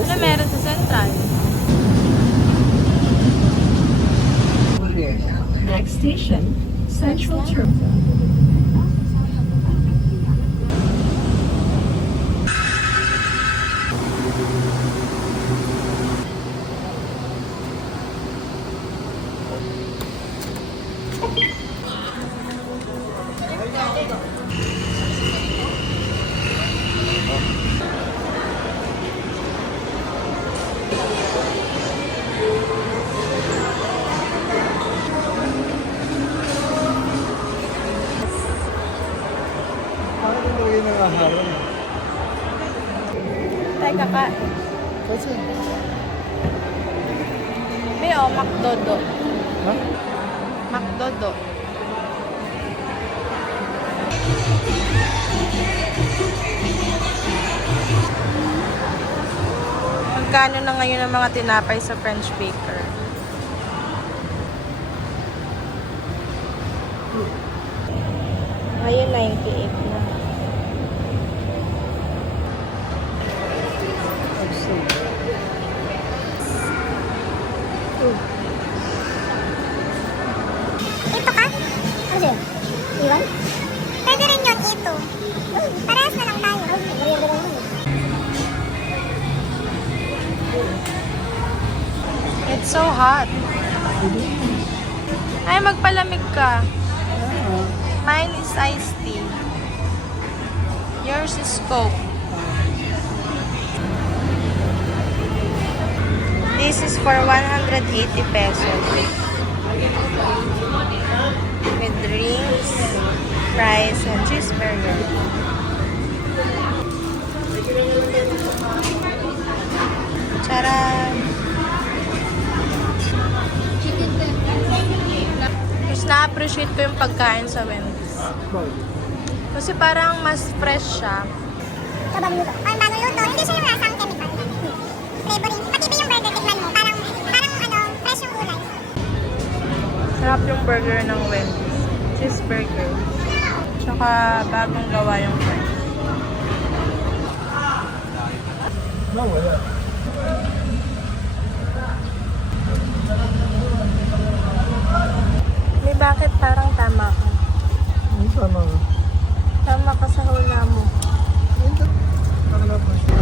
Ano meron sa Central? Next station, Central Church. Tayo kakain. Kasi? May McDodo. Ha? McDodo. Magkano na ngayon ang mga tinapay sa French Baker? Ngayon 98 na. Ito ka? Ano yun? Iwan? Pwede rin yun, ito. Parehas na lang tayo. It's so hot. Ay, magpalamig ka. Mine is iced tea. Yours is Coke. This is for 180 pesos. With drinks, fries, and cheeseburger. Charan! Mas na-appreciate ko yung pagkain sa Wendy's. Kasi parang mas fresh siya. Ito bagong luto. Ang bagong luto, hindi siya yung lasang chemical. Flavoring. Pati ba yung burger, tignan mo. Parang fresh yung kulay. Sarap yung burger ng Wendy's. Cheeseburger. Tsaka bagong gawa yung fries. No, wala. May bakit parang tama ka? Ano tama ka? Tama ka sa hula mo. Ito. Ano na pa siya?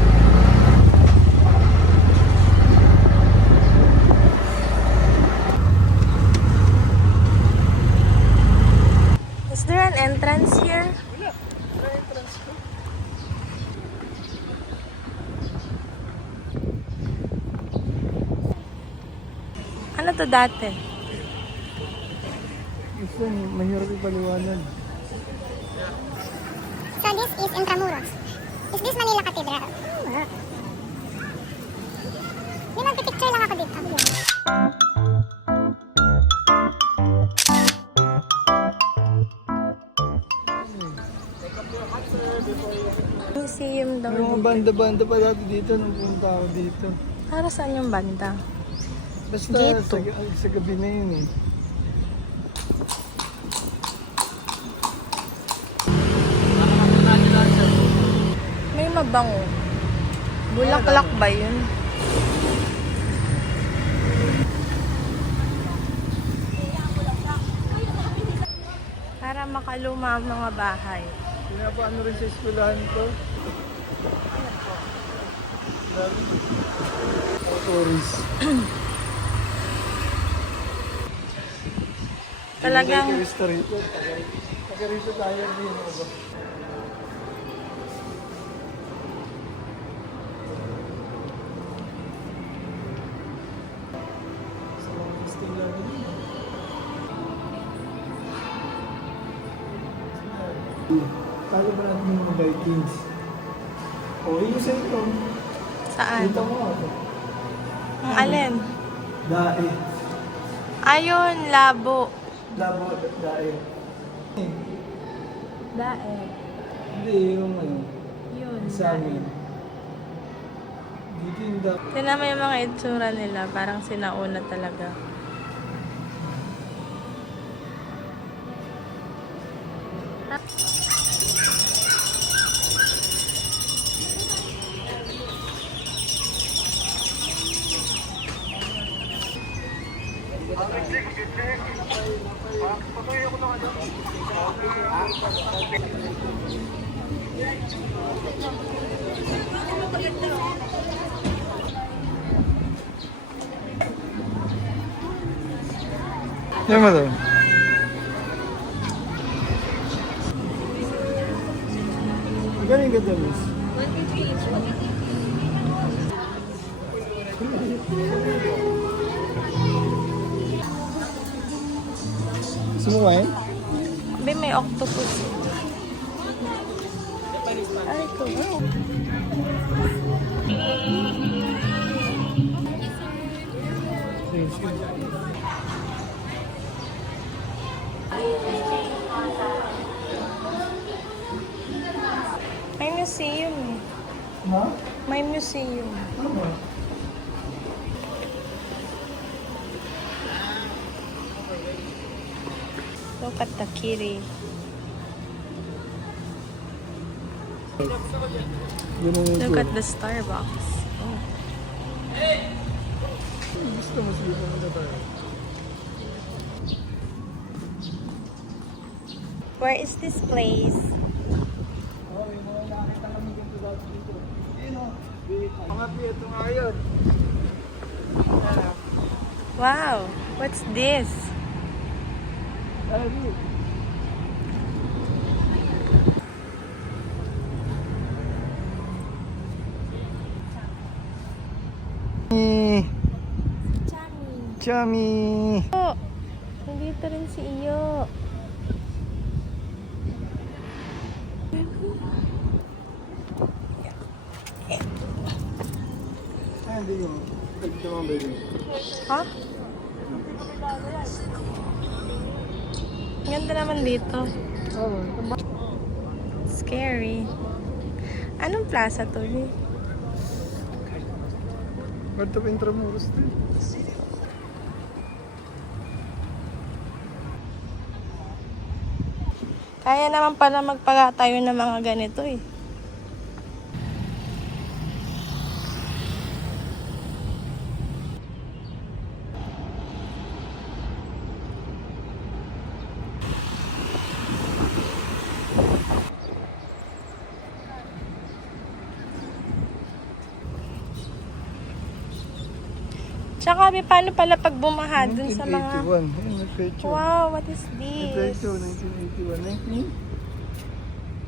Is there an entrance here? Wala. Wala entrance ko. Ano to dati? Gusto, mahirap ipaliwanag. So this is Intramuros. Is this Manila Cathedral? May nagpipicture lang ako dito. Museum daw. May mga banda-banda pa dati dito nung pumunta ako dito. Para saan yung banda? Basta Dito. sa gabi na yun eh. May mabango. Bulaklak ba yun? Para makaluma ang mga bahay. Pinapaano rin sa eskwelahan ko. Tourist. Talagang Taga-rito rito. Taga-rito tayo din ako. Sa mga Castilla rin. Paano ba natin yung mga Vikings? Oh, yung sa ito. Saan? Dito mo ako. Ang alin? Dae. Ayun, labo. Labo, dae. Dae. Hindi, yung ano. Yun, Sa amin. Dito yung dae. Tingnan mo yung mga itsura nila. Parang sinauna talaga. Yan mo daw. Galing ka daw, miss. Gusto mo kain? May octopus. Ay, cool. May museum eh. Ha? May museum. Ano? Look at the kitty. Look at the Starbucks. Oh. Gusto mo sige na tayo. Where is this place? Oh, yung mga nakakita kami dito dito. Ayun o. Mga ito nga yun. Wow, what's this? Ayun. Chami. Oh, nandito rin si Iyo. Ay, hindi ko. Dito mo ba yun? Ha? Ganda naman dito. Oo. Scary. Anong plaza to, eh? Puerto Intramuros din. Kaya naman pala magpagatayo ng mga ganito eh. Tsaka, paano pala pag bumaha dun sa mga... 1981. Ayun, may pecho. Wow, what is May this? pecho, 1981.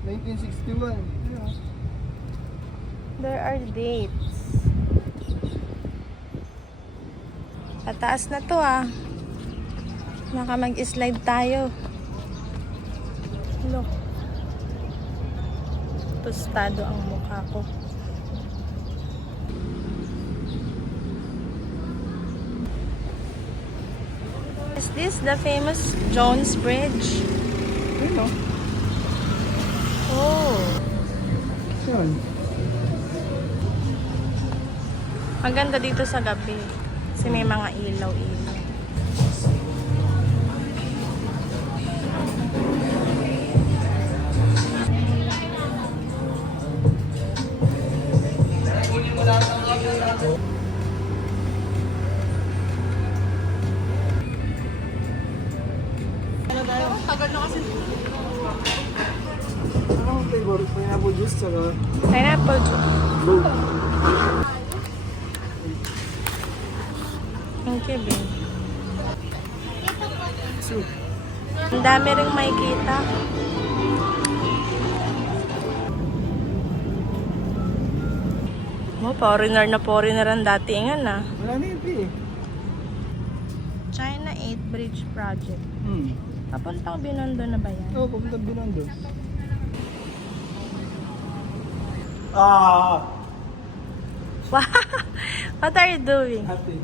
1961. Ayun. There are dates. Pataas na to ah. Baka mag-slide tayo. Look. Tostado ang mukha ko. Is this the famous Jones Bridge? Ayun o. Oh. Yun. Ang ganda dito sa gabi. Kasi may mga ilaw-ilaw. Ano ang flavor? Pineapple juice saka Pineapple juice. blue. Thank you, babe. Soup. Ang dami ring makikita. Oh, foreigner ang datingan ah. Wala na yun eh. China 8 Bridge Project. Hmm. Papuntang Binondo na ba yan? Oo, pumunta Binondo. Ah! Wow! What are you doing? Hati.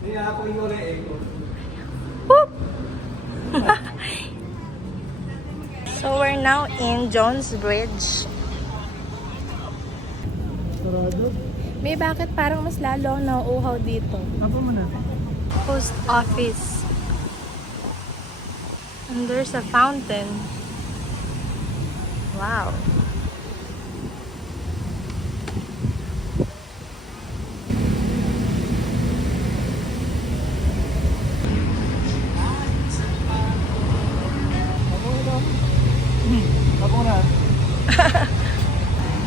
Hindi ako yung echo. Whoop! So we're now in Jones Bridge. Sarado? May bakit parang mas lalo ako nauuhaw dito? Apa mo na? Post office. And there's a fountain. Wow. Ako na.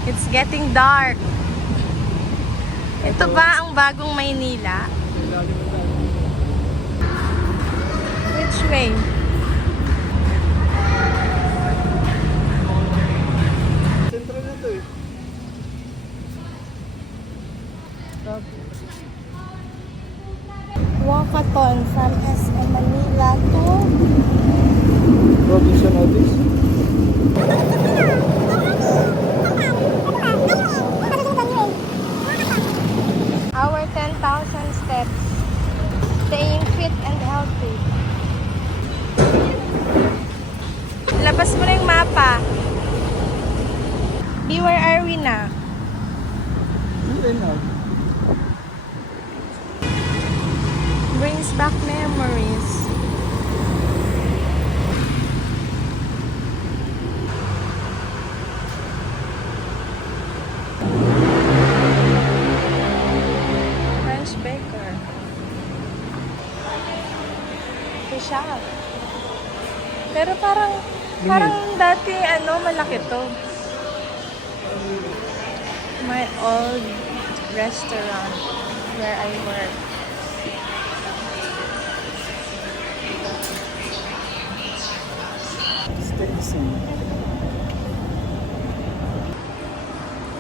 It's getting dark. Ito ba ang bagong Maynila? Which way? Sentro na to eh. Walkathon from SM Manila to Robinson Otis. our 10,000 steps. Staying fit and healthy. Labas mo na yung mapa. B, where are we na? Hindi na. Brings back memories. French baker. Social. Pero parang dati malaki to. My old restaurant where I work. Stetson.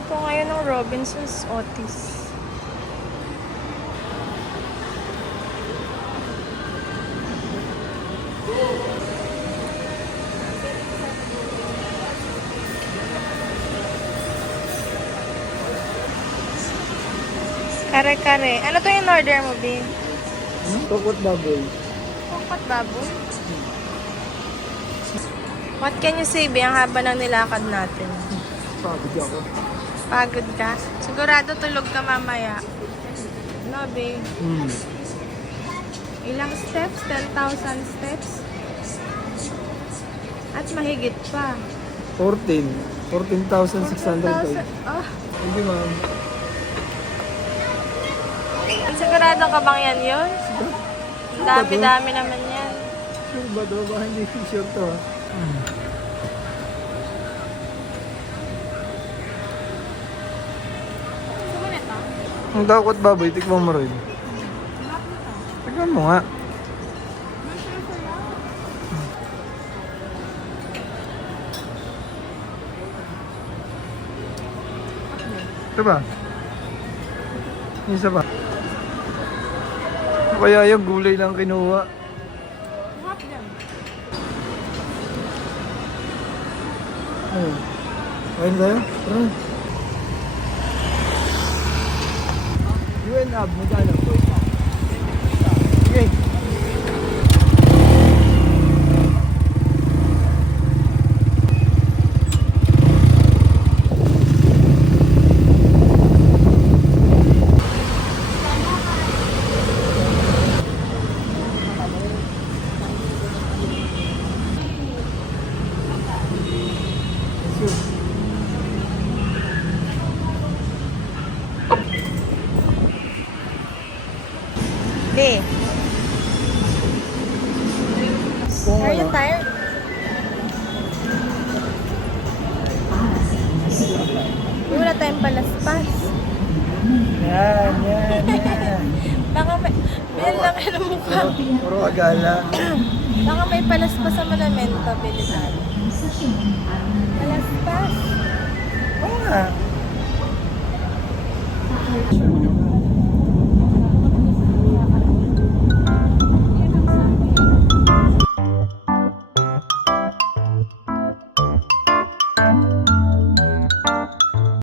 Ito ngayon ng Robinson's Otis. Kare-kare. Ano to yung order mo, B? Tokot baboy. Pokot baboy. What can you say, B? Ang haba ng nilakad natin. Pagod ako. Pagod ka? Sigurado tulog ka mamaya. No, B? Ilang steps? 10,000 steps? At mahigit pa. 14,600 kayo. 14,000. Oh, Hindi ma'am. sigurado ka bang yan yun? Ang dami-dami naman yan. Sure ba daw? Baka hindi sure to ha. Ang dakot baboy, tikman mo rin. Tikman mo nga. Ito ba? Isa ba? O kaya yung gulay lang kinuha. Ayun. Ayun tayo? Tara. UN Ab, magkano? Okay. B. Are you tired? Wala tayong palaspas. Yan. Baka may... Bilan lang kayo ng mukha. Puro agala. Baka may palaspas sa monumento, bilisan. Palaspas. Oo nga.